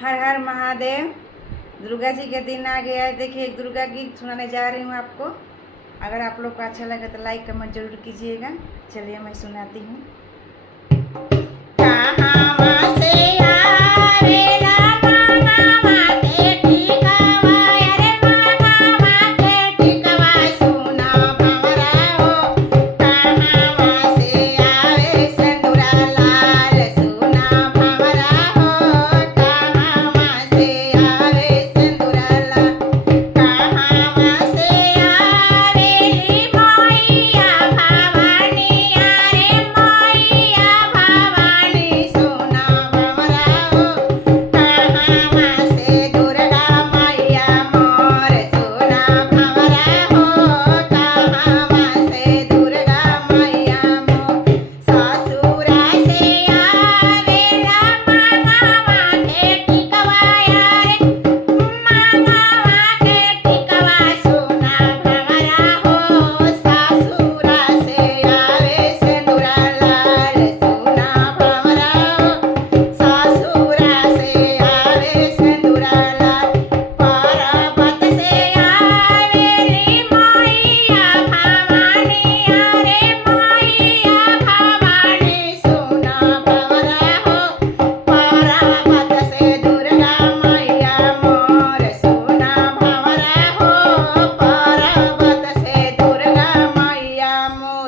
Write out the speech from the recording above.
हर हर महादेव। दुर्गा जी के दिन आ गया है। देखिए एक दुर्गा गीत सुनाने जा रही हूँ आपको। अगर आप लोग को अच्छा लगे तो लाइक कमेंट जरूर कीजिएगा। चलिए मैं सुनाती हूँ। कहाँ से